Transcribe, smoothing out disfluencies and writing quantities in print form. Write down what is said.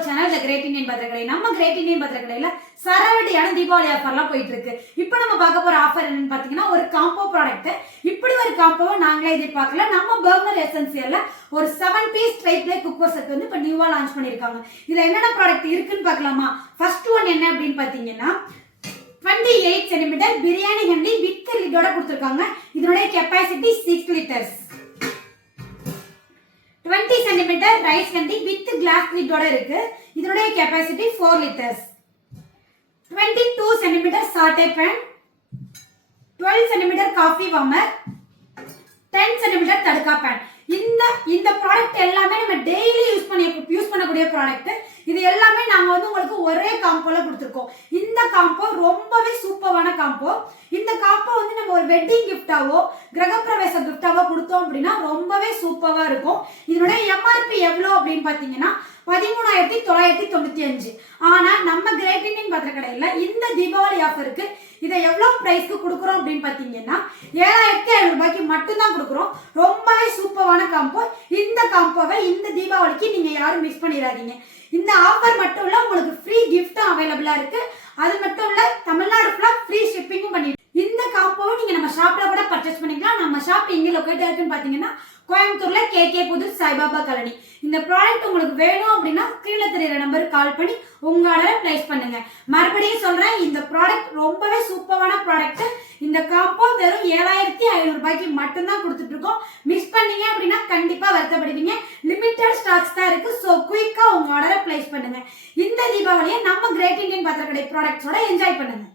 our channel The Great Indian Bhadragadai. நம்ம Great Indian Bhadragadaiல சரவடியான Deepavali ஆஃபர்லாம் போயிட்டு இருக்கு. இப்போ நம்ம பார்க்க போற ஆஃபர் என்னன்னு பாத்தீங்கன்னா ஒரு காம்போ ப்ராடக்ட். இப்படி ஒரு காம்போவை நாங்களே எதிர்பார்க்கல. நம்ம பர்கர் எசென்சியல்ல ஒரு 7 piece tri ply cooker set வந்து இப்போ நியூவா லான்ச் பண்ணிருக்காங்க. இதுல என்னென்ன ப்ராடக்ட் இருக்குன்னு பார்க்கலாமா? ஃபர்ஸ்ட் ஒன் என்ன அப்படின்னு பாத்தீங்கன்னா 28 cm பிரியாணி ஹண்டி வித் லிட்டோட கொடுத்திருக்காங்க. இதனுடைய capacity 6 liters. 20 cm rice handi with glass லிட்டோட இருக்கு. இதனுடைய capacity 4 liters. 22 cm saute pan, 12 cm coffee warmer, 10 cm tadka pan. இந்த ப்ராடக்ட் எல்லாமே நம்ம டெய்லி யூஸ் பண்ணக்கூடிய ப்ராடக்ட். இது எல்லாமே நாங்க வந்து உங்களுக்கு ஒரே காம்போல கொடுத்துருக்கோம். இந்த காம்போ ரொம்பவே சூப்பரான காம்போ. இந்த காம்போ வந்து நம்ம ஒரு வெட்டிங் கிஃப்டாவோ கிரகப்பிரவேச கிஃப்டாவோ கொடுத்தோம் அப்படின்னா ரொம்பவே சூப்பரா இருக்கும். இதனுடைய எம்ஆர்பி எவ்வளவு அப்படின்னு பாத்தீங்கன்னா 13,995. ஆனா நம்ம கிரேட் இண்டியன் பத்திரக்கடையில இந்த தீபாவளி ஆஃபருக்கு இதை எவ்வளவு பிரைஸ்க்கு கொடுக்குறோம் அப்படின்னு பாத்தீங்கன்னா 7,500 ரூபாய்க்கு மட்டும்தான் கொடுக்குறோம். ரொம்பவே சூப்பரான காம்போ. இந்த காம்போவை இந்த தீபாவளிக்கு நீங்க யாரும் மிஸ் பண்ணிடாதீங்க. இந்த ஆஃபர் மட்டும் இல்ல, உங்களுக்கு ஃப்ரீ கிஃப்டும் அவைலபிளா இருக்கு. அது மட்டும் இல்ல, தமிழ்நாடு ஃபுல்லா ஃப்ரீ ஷிப்பிங்கும் பண்ணி இந்த காம்போவை நீங்க நம்ம ஷாப்ல கூட பர்ச்சேஸ் பண்ணிக்கலாம். நம்ம ஷாப் எங்க லொகேட் இருக்குன்னு பாத்தீங்கன்னா கோயம்புத்தூர்ல கேகே புதூர் சாய்பாபா காலனி. இந்த ப்ராடக்ட் உங்களுக்கு வேணும் அப்படின்னா கீழே தெரியுற நம்பருக்கு கால் பண்ணி உங்க ஆர்டரை பிளேஸ் பண்ணுங்க. மறுபடியும் சொல்றேன், இந்த ப்ராடக்ட் ரொம்பவே சூப்பரான ப்ராடக்ட். இந்த காம்போ வெறும் 7,500 ரூபாய்க்கு மட்டும்தான் கொடுத்துட்டு இருக்கோம். மிஸ் பண்ணீங்க அப்படின்னா கண்டிப்பா வருத்தப்படுவீங்க. லிமிட்டட் ஸ்டாக்ஸ் தான் இருக்கு. சோ குயிக்கா உங்க ஆர்டரை பிளேஸ் பண்ணுங்க. இந்த தீபாவளியை நம்ம கிரேட் இண்டியன் பத்திரக்கடை ப்ராடக்ட்ஸோட என்ஜாய் பண்ணுங்க.